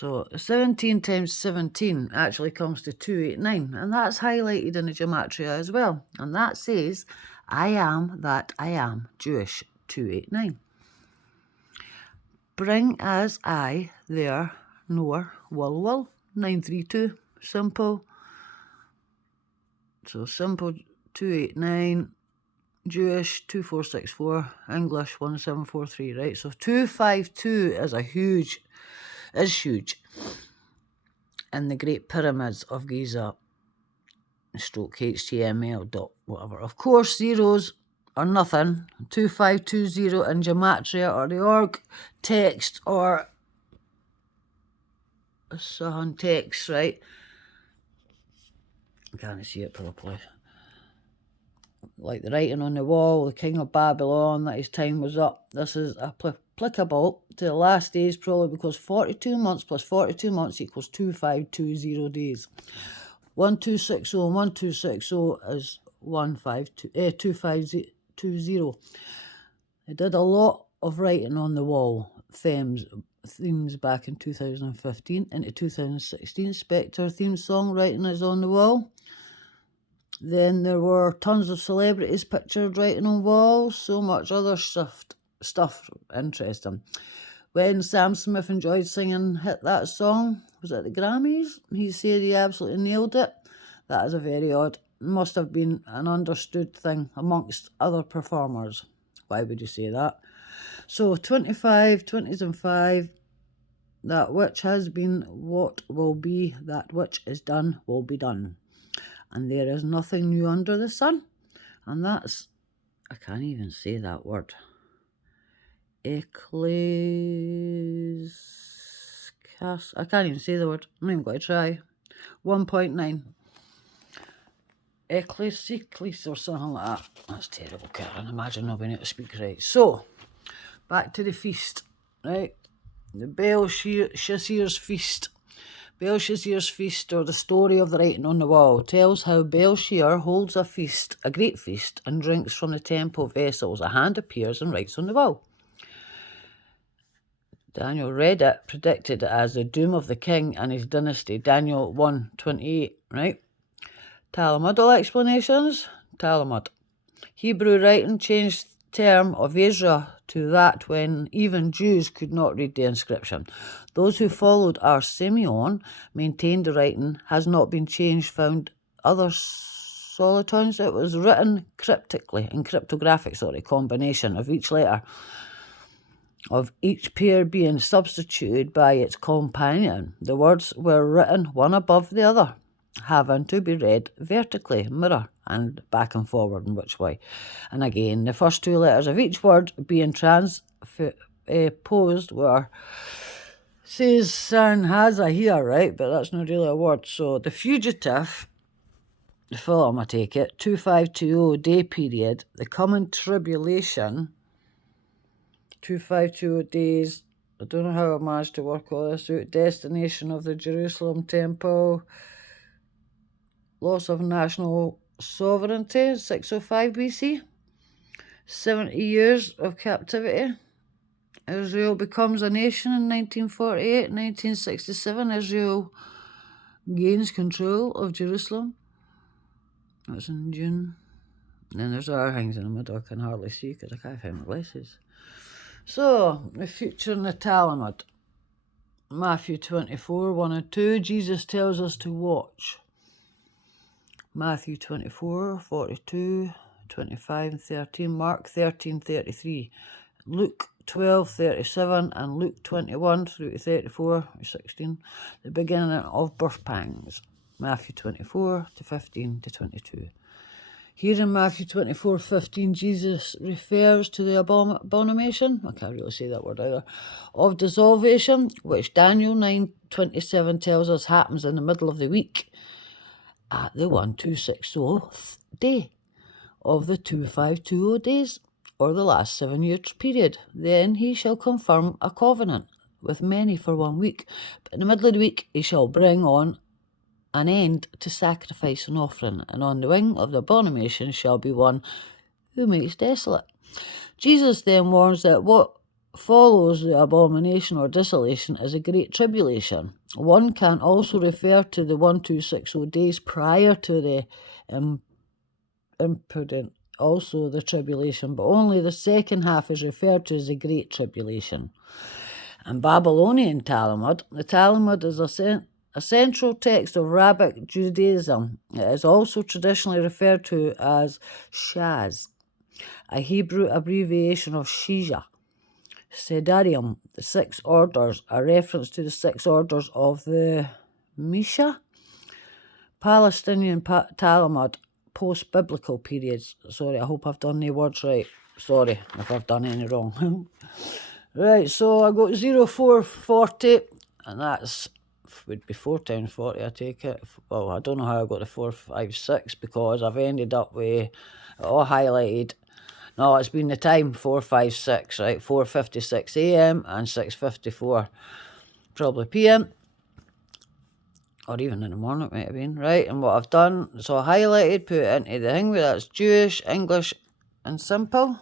So 17 times 17 actually comes to 289, and that's highlighted in the gematria as well. And that says, I am that I am, Jewish, 289. Bring as I, there, nor, will, 932, simple. So simple 289, Jewish 2464, English 1743, right? So 252 is huge in the Great Pyramids of Giza, stroke HTML dot whatever. Of course, zeros are nothing. 2520 in gematria or the org text or Sahan text, right? I can't see it properly. Like the writing on the wall, the king of Babylon, that his time was up. This is applicable to the last days, probably because 42 months plus 42 months equals 2520 days. 1260 and 1260 is 2520. They did a lot of writing on the wall, themes back in 2015 into 2016. Spectre theme song writing is on the wall. Then there were tons of celebrities pictured writing on walls, so much other stuff interesting. When Sam Smith enjoyed singing Hit That Song, was it the Grammys? He said he absolutely nailed it. That is a very odd, must have been an understood thing amongst other performers. Why would you say that? So 25, 20s and 5, that which has been, what will be, that which is done will be done. And there is nothing new under the sun. And that's, I can't even say that word. I can't even say the word. I'm not even going to try. 1.9. Ecclesiastes or something like that. That's terrible, Karen. Imagine not being able to speak right. So, back to the feast, right? The Belshazzar's feast. Belshazzar's feast, or the story of the writing on the wall, tells how Belshazzar holds a feast, a great feast, and drinks from the temple vessels. A hand appears and writes on the wall. Daniel read it, predicted it as the doom of the king and his dynasty. Daniel 1:28, right? Talmudical explanations. Talmud. Hebrew writing changed the term of Ezra to that when even Jews could not read the inscription. Those who followed our Simeon maintained the writing has not been changed, found other solitons. It was written cryptically, in cryptographic combination of each letter of each pair being substituted by its companion. The words were written one above the other, having to be read vertically, mirror, and back and forward in which way. And again, the first two letters of each word being transposed were, says Sanhaza here, right? But that's not really a word. So the fugitive, the film, I take it, 2520 day period, the coming tribulation, 2520 days, I don't know how I managed to work all this out, destination of the Jerusalem temple, loss of national sovereignty, 605 BC, 70 years of captivity. Israel becomes a nation in 1948, 1967, Israel gains control of Jerusalem. That's in June. And then there's other things in the middle I can hardly see because I can't find my glasses. So, the future in the Talmud. Matthew 24, 1 and 2, Jesus tells us to watch. Matthew 24, 42, 25 and 13, Mark 13, 33, Luke 12, 37, and Luke 21 through to 34, 16, the beginning of birth pangs. Matthew 24 to 15 to 22. Here in Matthew 24, 15, Jesus refers to the abomination, I can't really say that word either, of dissolvation, which Daniel 9:27 tells us happens in the middle of the week at the 1260th day of the 2520 days, or the last 7 years period. Then he shall confirm a covenant with many for 1 week, but in the middle of the week he shall bring on an end to sacrifice and offering, and on the wing of the abomination shall be one who makes desolate. Jesus then warns that what follows the abomination or desolation is a great tribulation. One can also refer to the 1260 days prior to the impudent, also the tribulation, but only the second half is referred to as the great tribulation. In Babylonian Talmud, the Talmud is a central text of Rabbinic Judaism. It is also traditionally referred to as Shaz, a Hebrew abbreviation of Shija. Sedarium, the 6 orders, a reference to the 6 orders of the Misha. Palestinian Talmud, post-biblical periods. Sorry, I hope I've done the words right. Sorry if I've done any wrong. Right, so I got 0440, and that's would be 4 times 40, I take it. Well, I don't know how I got the 456 because I've ended up with it all highlighted. No, it's been the time 456, right? 4:56 a.m. and 6:54 probably p.m. or even in the morning it might have been, right? And what I've done, so I highlighted, put it into the thing where that's Jewish, English, and simple.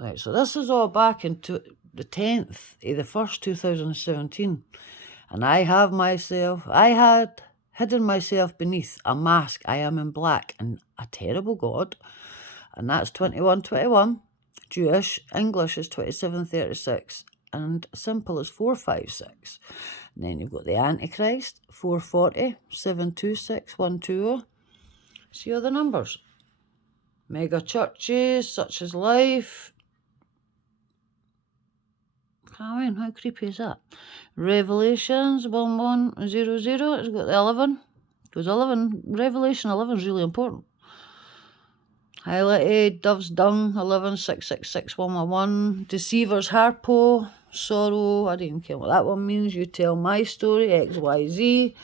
Right, so this is all back into the 10th of the 1st, 2017. And I had hidden myself beneath a mask. I am in black and a terrible God. And that's 21:21. Jewish, English is 27:36. And simple is 4:56. And then you've got the Antichrist, 4:40, 7:26, 1:20. See all the numbers. Mega churches, such as Life. I mean, how creepy is that? Revelations 1100. It's got the 11. Because Revelation 11 is really important. Highlighted, Dove's Dung 11666111. Deceivers Harpo, Sorrow. I don't even care what that one means. You tell my story, XYZ.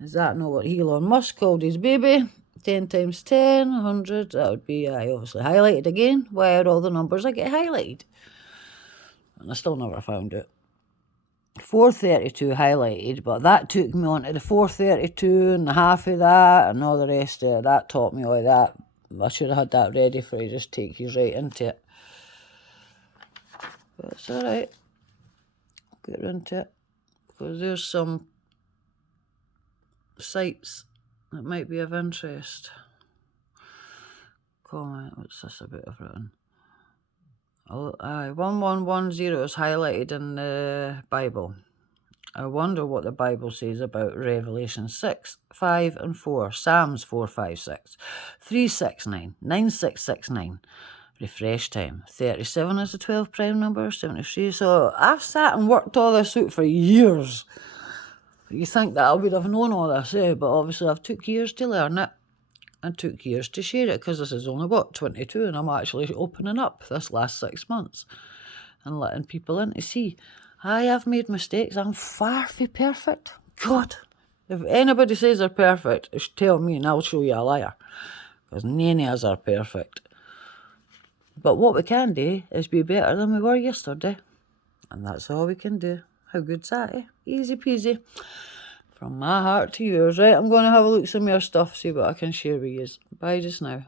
Is that not what Elon Musk called his baby? 10 times 10, 100. That would be obviously highlighted again. Why are all the numbers that get highlighted? And I still never found it. 432 highlighted, but that took me on to the 432 and half of that and all the rest of it. That taught me all that. I should have had that ready for you, just take you right into it. But it's alright. Get into it. Because there's some sites that might be of interest. Comment, what's this about I've written? 1110 is highlighted in the Bible. I wonder what the Bible says about Revelation 6, 5 and 4, Psalms 456, 369, 9669, refresh time, 37 is the 12 prime number, 73. So I've sat and worked all this out for years. You think that I would have known all this, but obviously I've took years to learn it. And took years to share it because this is only, 22, and I'm actually opening up this last 6 months and letting people in to see. I have made mistakes. I'm far from perfect. God, if anybody says they're perfect, tell me and I'll show you a liar because none of us are perfect. But what we can do is be better than we were yesterday, and that's all we can do. How good's that, eh? Easy peasy. From my heart to yours, right? I'm going to have a look at some more stuff, see what I can share with you. Bye just now.